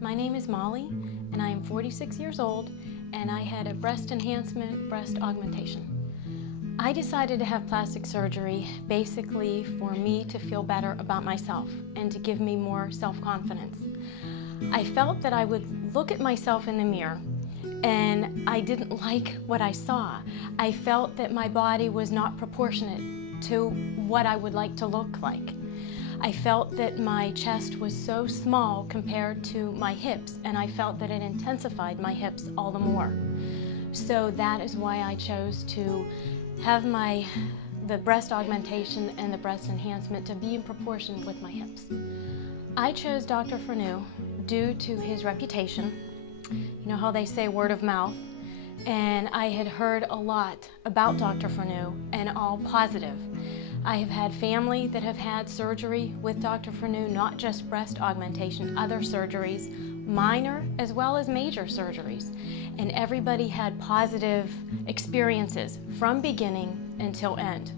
My name is Molly, and I am 46 years old, and I had a breast enhancement, breast augmentation. I decided to have plastic surgery basically for me to feel better about myself and to give me more self-confidence. I felt that I would look at myself in the mirror and I didn't like what I saw. I felt that my body was not proportionate to what I would like to look like. I felt that my chest was so small compared to my hips, and I felt that it intensified my hips all the more. So that is why I chose to have the breast augmentation and the breast enhancement to be in proportion with my hips. I chose Dr. Fernau due to his reputation. You know how they say word of mouth, and I had heard a lot about Dr. Fernau and all positive. I have had family that have had surgery with Dr. Fernau, not just breast augmentation, other surgeries, minor as well as major surgeries. And everybody had positive experiences from beginning until end.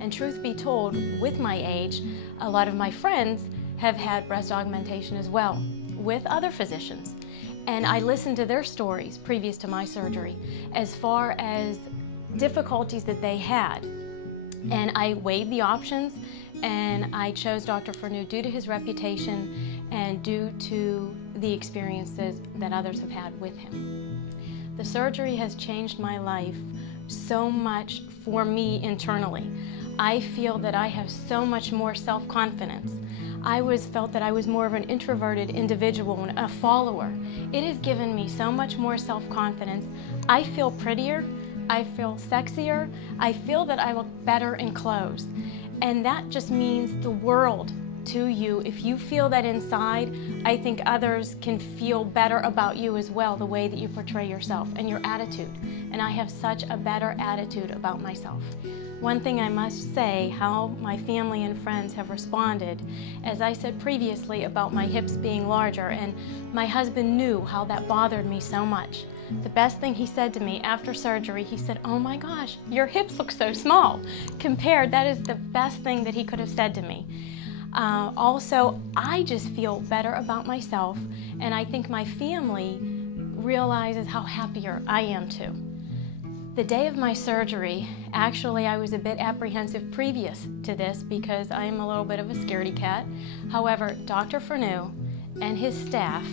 And truth be told, with my age, a lot of my friends have had breast augmentation as well, with other physicians. And I listened to their stories previous to my surgery as far as difficulties that they had. And I weighed the options, and I chose Dr. Fernau due to his reputation and due to the experiences that others have had with him. The surgery has changed my life so much for me internally. I feel that I have so much more self-confidence. I always felt that I was more of an introverted individual and a follower. It has given me so much more self-confidence. I feel prettier. I feel sexier. I feel that I look better in clothes. And that just means the world to you. If you feel that inside, I think others can feel better about you as well, the way that you portray yourself and your attitude. And I have such a better attitude about myself. One thing I must say, how my family and friends have responded, as I said previously about my hips being larger, and my husband knew how that bothered me so much. The best thing he said to me after surgery, he said, "Oh my gosh, your hips look so small." That is the best thing that he could have said to me. Also, I just feel better about myself, and I think my family realizes how happier I am too. The day of my surgery, actually I was a bit apprehensive previous to this because I am a little bit of a scaredy cat. However, Dr. Fernau and his staff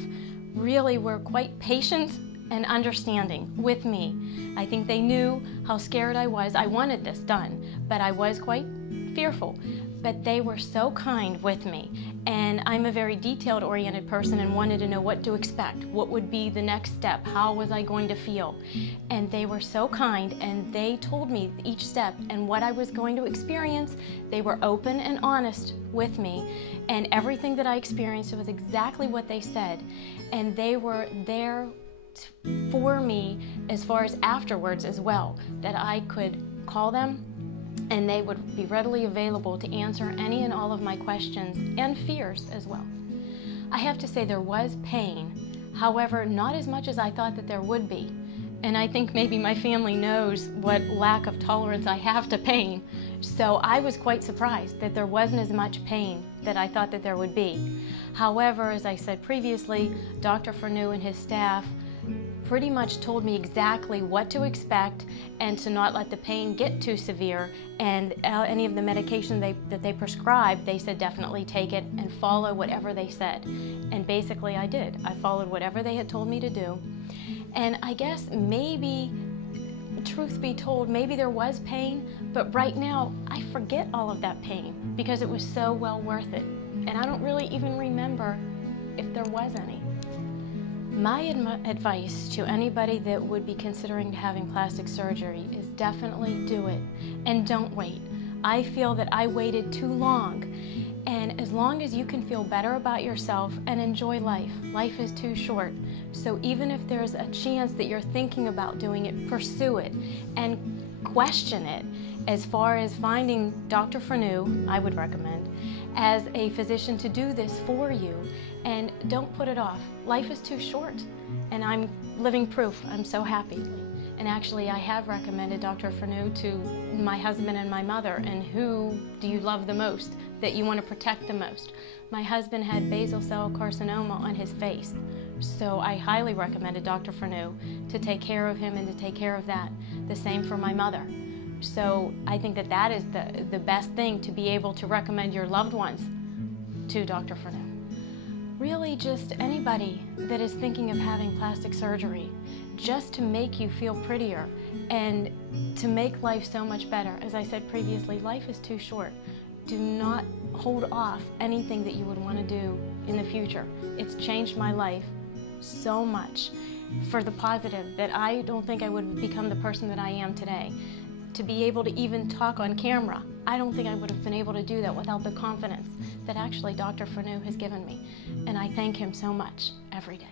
really were quite patient and understanding with me. I think they knew how scared I was. I wanted this done, but I was quite fearful. But they were so kind with me, and I'm a very detailed-oriented person and wanted to know what to expect, what would be the next step, how was I going to feel. And they were so kind, and they told me each step and what I was going to experience. They were open and honest with me, and everything that I experienced was exactly what they said. And they were there for me as far as afterwards as well, that I could call them and they would be readily available to answer any and all of my questions and fears as well. I have to say there was pain, however, not as much as I thought that there would be. And I think maybe my family knows what lack of tolerance I have to pain. So I was quite surprised that there wasn't as much pain that I thought that there would be. However, as I said previously, Dr. Fernau and his staff pretty much told me exactly what to expect and to not let the pain get too severe, and any of the medication that they prescribed, they said definitely take it and follow whatever they said. And basically I did. I followed whatever they had told me to do. And I guess maybe, truth be told, maybe there was pain, but right now I forget all of that pain because it was so well worth it. And I don't really even remember if there was any. My advice to anybody that would be considering having plastic surgery is definitely do it and don't wait. I feel that I waited too long, and as long as you can feel better about yourself and enjoy life, life is too short. So even if there's a chance that you're thinking about doing it, pursue it and question it. As far as finding Dr. Fernau, I would recommend, as a physician to do this for you, and don't put it off. Life is too short, and I'm living proof. I'm so happy. And actually, I have recommended Dr. Fernau to my husband and my mother. And who do you love the most, that you want to protect the most? My husband had basal cell carcinoma on his face. So I highly recommended Dr. Fernau to take care of him and to take care of that. The same for my mother. So I think that that is the best thing, to be able to recommend your loved ones to Dr. Fernau. Really, just anybody that is thinking of having plastic surgery, just to make you feel prettier and to make life so much better. As I said previously, life is too short. Do not hold off anything that you would want to do in the future. It's changed my life so much for the positive that I don't think I would become the person that I am today. To be able to even talk on camera, I don't think I would have been able to do that without the confidence that actually Dr. Fernau has given me. And I thank him so much every day.